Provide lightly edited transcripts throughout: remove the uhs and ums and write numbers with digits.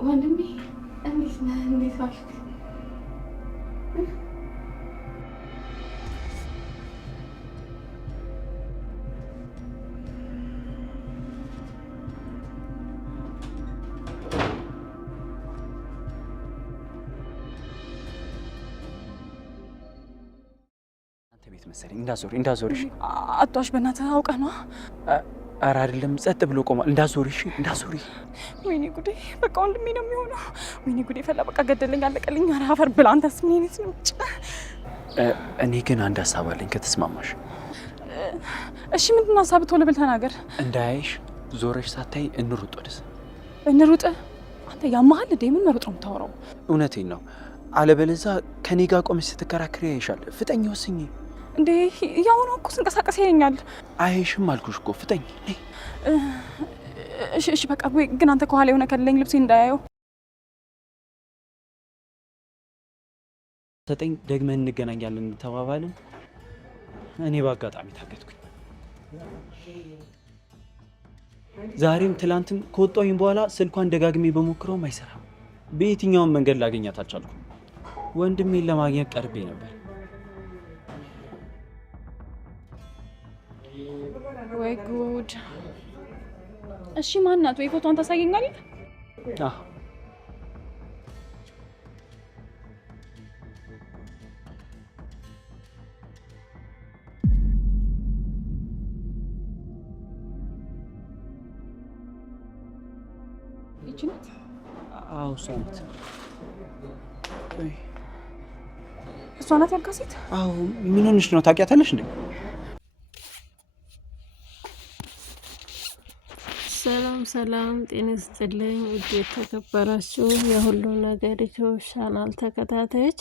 ወንድሜ እንዴት ነህ? እንዴት ዋልክ? ቤት መሰለኝ። እንዳዞርሽ አቷሽ በእናትህ አውቀህ ነው? ኧረ አይደለም፣ ጸጥ ብሎ ቆሟል። እንዳዞርሽ እንዳዞሪ። ወይኔ ጉዴ! በቃ ወንድሜ ነው የሚሆነው። ወይኔ ጉዴ ፈላ። በቃ ገደለኝ፣ አለቀልኝ። ኧረ አፈር ብላ። አንተስ ምን አይነት ነው? እኔ ግን አንድ ሀሳብ አለኝ፣ ከተስማማሽ። እሺ ምንድን ሀሳብ? ቶሎ ብል ተናገር። እንዳያይሽ ዞረሽ ሳታይ እንሩጥ። ወደዛ እንሩጥ? አንተ ያመሃል እንዴ? ምን መሩጥ ነው የምታወራው? እውነቴን ነው። አለበለዚያ ከኔ ጋር ቆመሽ ስትከራከሪ ያይሻል። ፍጠኝ፣ ወስኝ እንዴ! ያው ነው እኮ ስንቀሳቀስ ያየኛል። አይሽም አልኩሽ እኮ ፍጠኝ። እሺ በቃ ወይ ግን አንተ ከኋላ የሆነ ከሌለኝ ልብሴ እንዳያየው። ሰጠኝ፣ ደግመን እንገናኛለን ተባባልን። እኔ በአጋጣሚ ታገትኩኝ። ዛሬም ትላንትም ከወጣሁኝ በኋላ ስልኳን ደጋግሜ በሞክረውም አይሰራም። በየትኛውም መንገድ ላገኛት አልቻልኩም። ወንድሜን ለማግኘት ቀርቤ ነበር። ወይ ጉድ! እሺ ማናት? ወይ ፎቶን ታሳየኛለህ? ይቺ ናት? አዎ እሷ ናት። እሷ ናት ያልካት ሴት? አዎ። ምን ሆነሽ ነው? ታውቂያታለሽ እንዴ? ሰላም ጤና ይስጥልኝ። ውድ የተከበራችሁ የሁሉ ነገር ኢትዮ ቻናል ተከታታዮች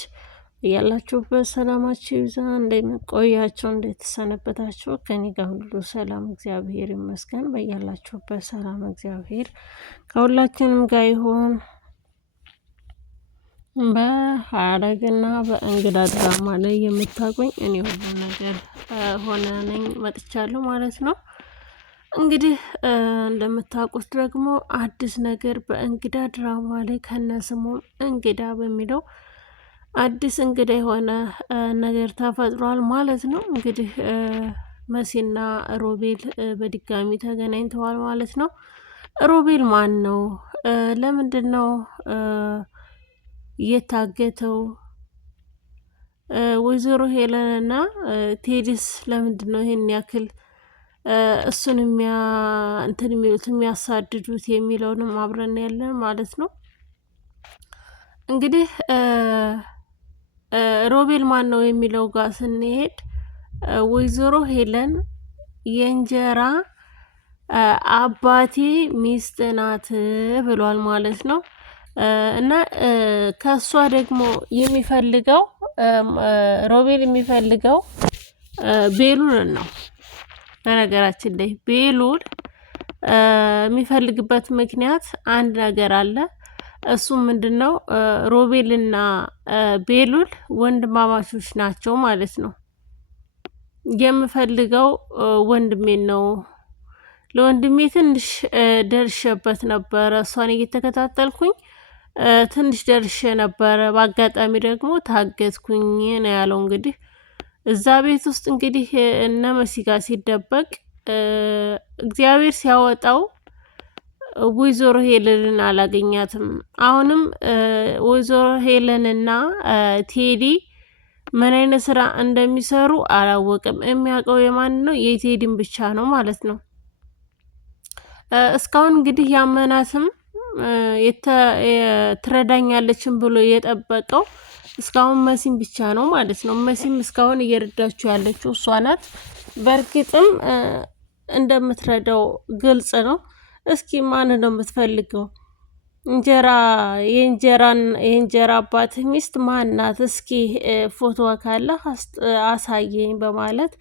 ያላችሁበት ሰላማችሁ ይብዛ። እንደምቆያችሁ እንደተሰነበታችሁ ከኔ ጋር ሁሉ ሰላም እግዚአብሔር ይመስገን። በያላችሁበት ሰላም እግዚአብሔር ከሁላችንም ጋር ይሁን። በሐረግና በእንግዳ ድራማ ላይ የምታውቁኝ እኔ ሁሉ ነገር ሆነ ነኝ መጥቻለሁ ማለት ነው። እንግዲህ እንደምታውቁት ደግሞ አዲስ ነገር በእንግዳ ድራማ ላይ ከነስሙ እንግዳ በሚለው አዲስ እንግዳ የሆነ ነገር ተፈጥሯል ማለት ነው። እንግዲህ መሲና ሮቤል በድጋሚ ተገናኝተዋል ማለት ነው። ሮቤል ማን ነው? ለምንድን ነው የታገተው? ወይዘሮ ሄለንና ቴዲስ ለምንድን ነው ይሄን ያክል እሱን እንትን የሚሉት የሚያሳድዱት የሚለውንም አብረን ያለን ማለት ነው። እንግዲህ ሮቤል ማን ነው የሚለው ጋር ስንሄድ ወይዘሮ ሄለን የእንጀራ አባቴ ሚስት ናት ብሏል ማለት ነው። እና ከሷ ደግሞ የሚፈልገው ሮቤል የሚፈልገው ቤሉልን ነው። በነገራችን ላይ ቤሉል የሚፈልግበት ምክንያት አንድ ነገር አለ። እሱም ምንድነው? ሮቤልና ቤሉል ወንድማማቾች ናቸው ማለት ነው። የምፈልገው ወንድሜን ነው። ለወንድሜ ትንሽ ደርሼበት ነበረ። እሷን እየተከታተልኩኝ ትንሽ ደርሼ ነበረ። በአጋጣሚ ደግሞ ታገትኩኝ ነው ያለው። እንግዲህ እዛ ቤት ውስጥ እንግዲህ እነ መሲ ጋር ሲደበቅ እግዚአብሔር ሲያወጣው ወይዘሮ ሄለንን አላገኛትም። አሁንም ወይዘሮ ሄለንና ቴዲ ምን አይነት ስራ እንደሚሰሩ አላወቅም። የሚያውቀው የማን ነው? የቴዲን ብቻ ነው ማለት ነው። እስካሁን እንግዲህ ያመናትም ትረዳኛለችን ብሎ የጠበቀው እስካሁን መሲም ብቻ ነው ማለት ነው። መሲም እስካሁን እየረዳችው ያለችው እሷ ናት። በእርግጥም እንደምትረዳው ግልጽ ነው። እስኪ ማን ነው የምትፈልገው? የእንጀራ አባት ሚስት ማን ናት? እስኪ ፎቶ ካለ አሳየኝ በማለት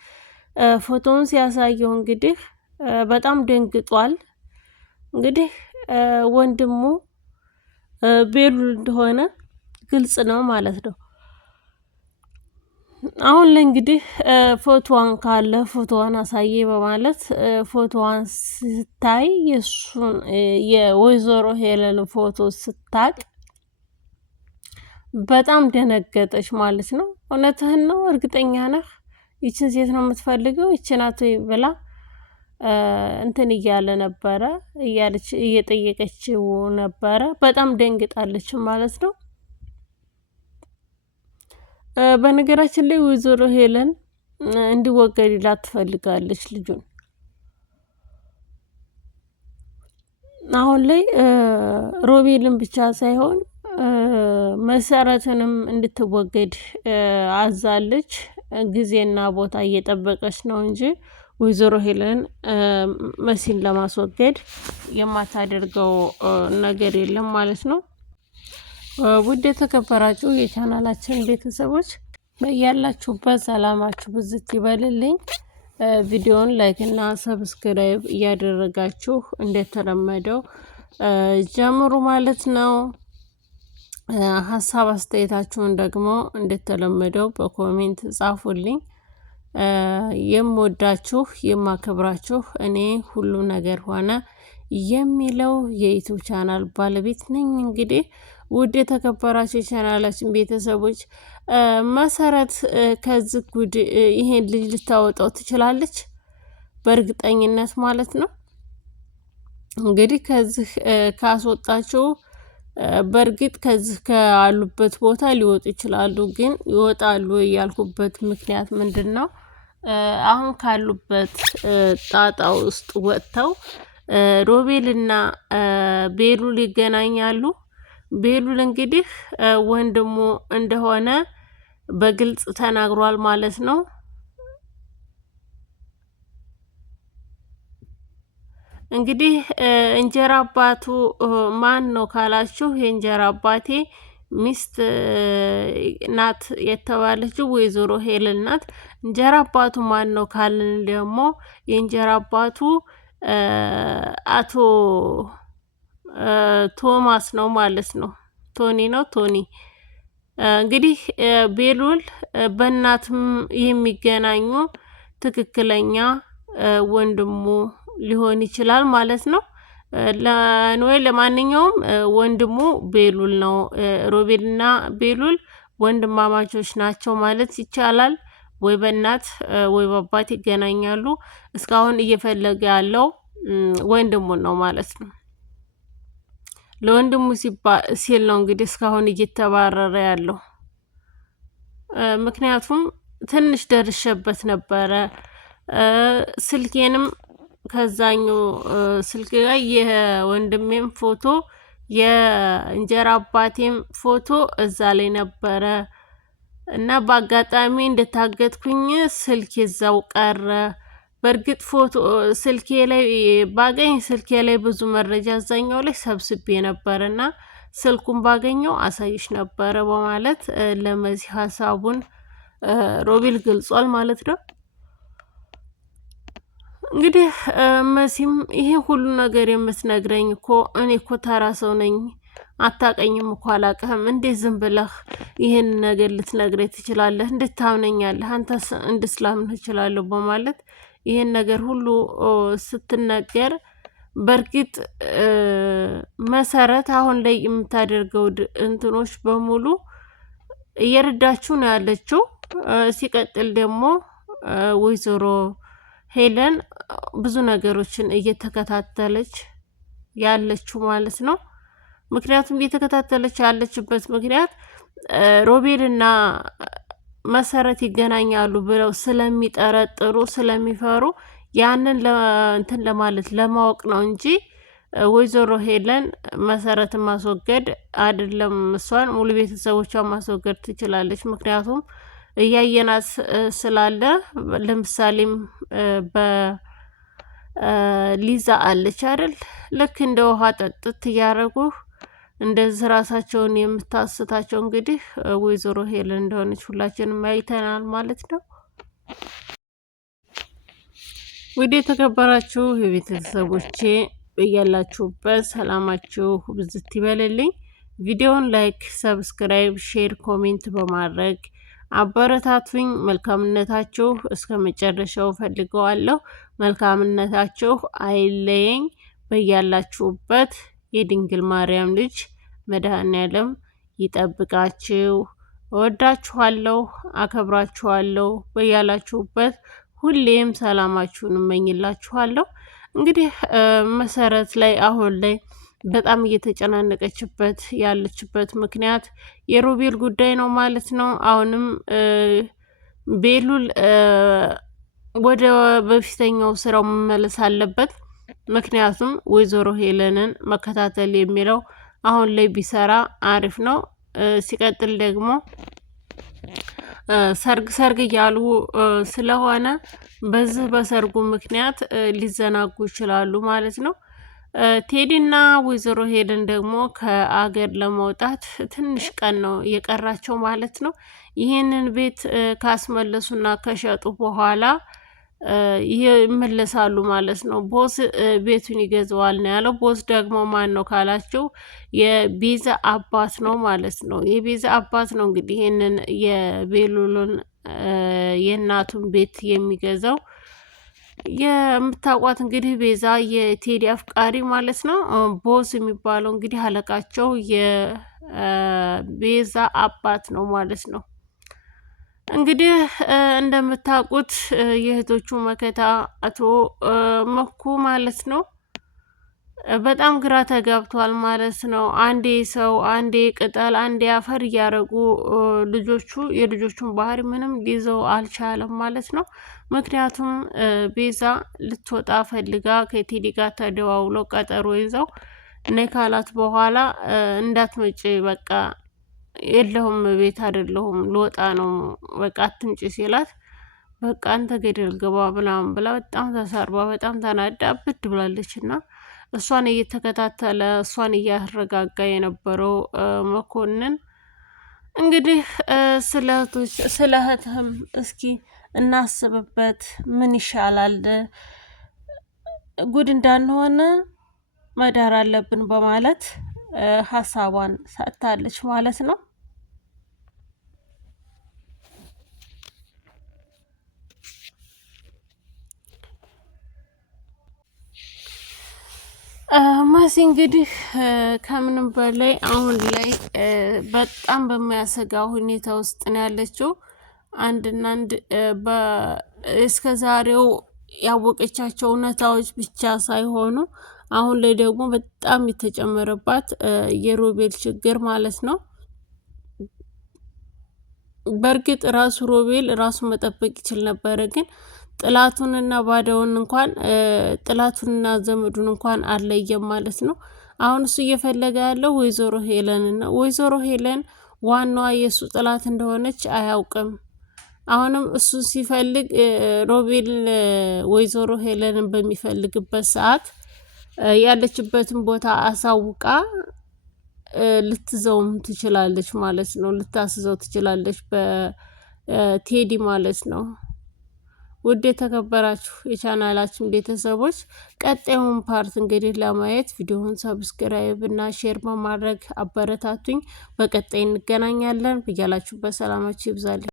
ፎቶውን ሲያሳየው እንግዲህ በጣም ደንግጧል። እንግዲህ ወንድሙ ቤሉል እንደሆነ ግልጽ ነው ማለት ነው። አሁን ላይ እንግዲህ ፎቶዋን ካለ ፎቶዋን አሳየ በማለት ፎቶዋን ስታይ የእሱን የወይዘሮ ሄለን ፎቶ ስታቅ በጣም ደነገጠች ማለት ነው። እውነትህን ነው? እርግጠኛ ነህ? ይችን ሴት ነው የምትፈልገው? ይችን አቶ ብላ እንትን እያለ ነበረ እያለች እየጠየቀችው ነበረ። በጣም ደንግጣለች ማለት ነው። በነገራችን ላይ ወይዘሮ ሄለን እንዲወገድላት ትፈልጋለች ልጁን። አሁን ላይ ሮቤልን ብቻ ሳይሆን መሰረትንም እንድትወገድ አዛለች። ጊዜና ቦታ እየጠበቀች ነው እንጂ ወይዘሮ ሄለን መሲን ለማስወገድ የማታደርገው ነገር የለም ማለት ነው። ውድ የተከበራችሁ የቻናላችን ቤተሰቦች በያላችሁበት ሰላማችሁ ብዝት ይበልልኝ። ቪዲዮውን ላይክ እና ሰብስክራይብ እያደረጋችሁ እንደተለመደው ጀምሩ ማለት ነው። ሀሳብ አስተያየታችሁን ደግሞ እንደተለመደው በኮሜንት ጻፉልኝ። የምወዳችሁ የማከብራችሁ እኔ ሁሉ ነገር ሆነ የሚለው የዩቲዩብ ቻናል ባለቤት ነኝ። እንግዲህ ውድ የተከበራችሁ የቻናላችን ቤተሰቦች መሰረት ከዚህ ጉድ ይሄን ልጅ ልታወጣው ትችላለች በእርግጠኝነት ማለት ነው። እንግዲህ ከዚህ ካስወጣችው በእርግጥ ከዚህ ካሉበት ቦታ ሊወጡ ይችላሉ። ግን ይወጣሉ ያልኩበት ምክንያት ምንድን ነው? አሁን ካሉበት ጣጣ ውስጥ ወጥተው ሮቤልና ቤሉል ይገናኛሉ። ቤሉል እንግዲህ ወንድሙ እንደሆነ በግልጽ ተናግሯል ማለት ነው። እንግዲህ እንጀራ አባቱ ማን ነው ካላችሁ የእንጀራ አባቴ ሚስት ናት የተባለችው ወይዘሮ ሄለን ናት። እንጀራ አባቱ ማን ነው ካልን ደግሞ የእንጀራ አባቱ አቶ ቶማስ ነው ማለት ነው። ቶኒ ነው ቶኒ። እንግዲህ ቤሉል በእናትም የሚገናኙ ትክክለኛ ወንድሙ ሊሆን ይችላል ማለት ነው። ለማንኛውም ወንድሙ ቤሉል ነው። ሮቤልና ቤሉል ወንድማማቾች ናቸው ማለት ይቻላል። ወይ በእናት ወይ በአባት ይገናኛሉ። እስካሁን እየፈለገ ያለው ወንድሙን ነው ማለት ነው። ለወንድሙ ሲል ነው እንግዲህ እስካሁን እየተባረረ ያለው። ምክንያቱም ትንሽ ደርሸበት ነበረ። ስልኬንም ከዛኛው ስልክ ጋር የወንድሜም ፎቶ የእንጀራ አባቴም ፎቶ እዛ ላይ ነበረ እና በአጋጣሚ እንደታገትኩኝ ስልክ እዛው ቀረ። በእርግጥ ፎቶ ስልኬ ላይ ባገኝ ስልኬ ላይ ብዙ መረጃ አዛኛው ላይ ሰብስቤ ነበርና ስልኩን ባገኘው አሳይሽ ነበረ በማለት ለመሲ ሀሳቡን ሮቤል ገልጿል ማለት ነው። እንግዲህ መሲም ይሄ ሁሉ ነገር የምትነግረኝ እኮ እኔ እኮ ተራ ሰው ነኝ፣ አታቀኝም እኮ አላቅህም፣ እንዴት ዝም ብለህ ይህን ነገር ልትነግረኝ ትችላለህ? እንዴት ታምነኛለህ? አንተስ እንድስላምንህ እችላለሁ በማለት ይህን ነገር ሁሉ ስትነገር በእርግጥ መሰረት አሁን ላይ የምታደርገው እንትኖች በሙሉ እየረዳችሁ ነው ያለችው። ሲቀጥል ደግሞ ወይዘሮ ሄለን ብዙ ነገሮችን እየተከታተለች ያለችው ማለት ነው። ምክንያቱም እየተከታተለች ያለችበት ምክንያት ሮቤልና መሰረት ይገናኛሉ ብለው ስለሚጠረጥሩ ስለሚፈሩ ያንን እንትን ለማለት ለማወቅ ነው እንጂ ወይዘሮ ሄለን መሰረትን ማስወገድ አይደለም፣ እሷን ሙሉ ቤተሰቦቿን ማስወገድ ትችላለች። ምክንያቱም እያየናት ስላለ ለምሳሌም በሊዛ አለች አይደል? ልክ እንደ ውሃ ጠጥት እያደረጉ እንደዚህ ራሳቸውን የምታስታቸው እንግዲህ ወይዘሮ ሄለን እንደሆነች ሁላችንም አይተናል ማለት ነው። ወደ የተከበራችሁ የቤተሰቦቼ እያላችሁበት ሰላማችሁ ብዝት ይበልልኝ። ቪዲዮውን ላይክ፣ ሰብስክራይብ፣ ሼር፣ ኮሜንት በማድረግ አበረታቱኝ። መልካምነታችሁ እስከ መጨረሻው ፈልገዋለሁ። መልካምነታችሁ አይለየኝ። በያላችሁበት የድንግል ማርያም ልጅ መድኃኔዓለም ይጠብቃችሁ። እወዳችኋለሁ፣ አከብራችኋለሁ። በያላችሁበት ሁሌም ሰላማችሁን እመኝላችኋለሁ። እንግዲህ መሰረት ላይ አሁን ላይ በጣም እየተጨናነቀችበት ያለችበት ምክንያት የሮቤል ጉዳይ ነው ማለት ነው። አሁንም ቤሉል ወደ በፊተኛው ስራው መመለስ አለበት። ምክንያቱም ወይዘሮ ሄለንን መከታተል የሚለው አሁን ላይ ቢሰራ አሪፍ ነው። ሲቀጥል ደግሞ ሰርግ እያሉ ስለሆነ በዚህ በሰርጉ ምክንያት ሊዘናጉ ይችላሉ ማለት ነው። ቴዲና ወይዘሮ ሄለን ደግሞ ከአገር ለመውጣት ትንሽ ቀን ነው የቀራቸው ማለት ነው። ይህንን ቤት ካስመለሱና ከሸጡ በኋላ ይመለሳሉ ማለት ነው። ቦስ ቤቱን ይገዛዋል ነው ያለው። ቦስ ደግሞ ማን ነው ካላቸው የቤዛ አባት ነው ማለት ነው። የቤዛ አባት ነው እንግዲህ ይህንን የቤሉልን የእናቱን ቤት የሚገዛው። የምታውቋት እንግዲህ ቤዛ የቴዲ አፍቃሪ ማለት ነው። ቦስ የሚባለው እንግዲህ አለቃቸው የቤዛ አባት ነው ማለት ነው። እንግዲህ እንደምታውቁት የእህቶቹ መከታ አቶ መኩ ማለት ነው በጣም ግራ ተጋብቷል ማለት ነው። አንዴ ሰው፣ አንዴ ቅጠል፣ አንዴ አፈር እያደረጉ የልጆቹን ባህሪ ምንም ሊይዘው አልቻለም ማለት ነው። ምክንያቱም ቤዛ ልትወጣ ፈልጋ ከቴዲ ጋር ተደዋውለው ቀጠሮ ይዘው እኔ ካላት በኋላ እንዳትመጪ በቃ የለሁም ቤት አይደለሁም ልወጣ ነው በቃ አትምጪ ሲላት በቃ አንተ ገደል ግባ ምናምን ብላ በጣም ተሰርባ በጣም ተናዳ ብድ ብላለች። እና እሷን እየተከታተለ እሷን እያረጋጋ የነበረው መኮንን እንግዲህ ስለ እህትህም እስኪ እናስብበት፣ ምን ይሻላል፣ ጉድ እንዳንሆነ መዳር አለብን በማለት ሀሳቧን ሰጥታለች ማለት ነው። ማሲ እንግዲህ ከምንም በላይ አሁን ላይ በጣም በማያሰጋ ሁኔታ ውስጥ ነው ያለችው። አንድና አንድ እስከ ዛሬው ያወቀቻቸው እውነታዎች ብቻ ሳይሆኑ አሁን ላይ ደግሞ በጣም የተጨመረባት የሮቤል ችግር ማለት ነው። በእርግጥ ራሱ ሮቤል ራሱን መጠበቅ ይችል ነበረ፣ ግን ጥላቱንና ባዳውን እንኳን ጥላቱንና ዘመዱን እንኳን አለየም ማለት ነው። አሁን እሱ እየፈለገ ያለው ወይዘሮ ሄለን ነው። ወይዘሮ ሄለን ዋናዋ የእሱ ጥላት እንደሆነች አያውቅም። አሁንም እሱ ሲፈልግ ሮቤል ወይዘሮ ሄለንን በሚፈልግበት ሰዓት ያለችበትን ቦታ አሳውቃ ልትዘውም ትችላለች ማለት ነው። ልታስዘው ትችላለች በቴዲ ማለት ነው። ውድ የተከበራችሁ የቻናላችን ቤተሰቦች ቀጣዩን ፓርት እንግዲህ ለማየት ቪዲዮውን ሰብስክራይብ እና ሼር በማድረግ አበረታቱኝ። በቀጣይ እንገናኛለን። ብያላችሁበት ሰላማችሁ ይብዛል።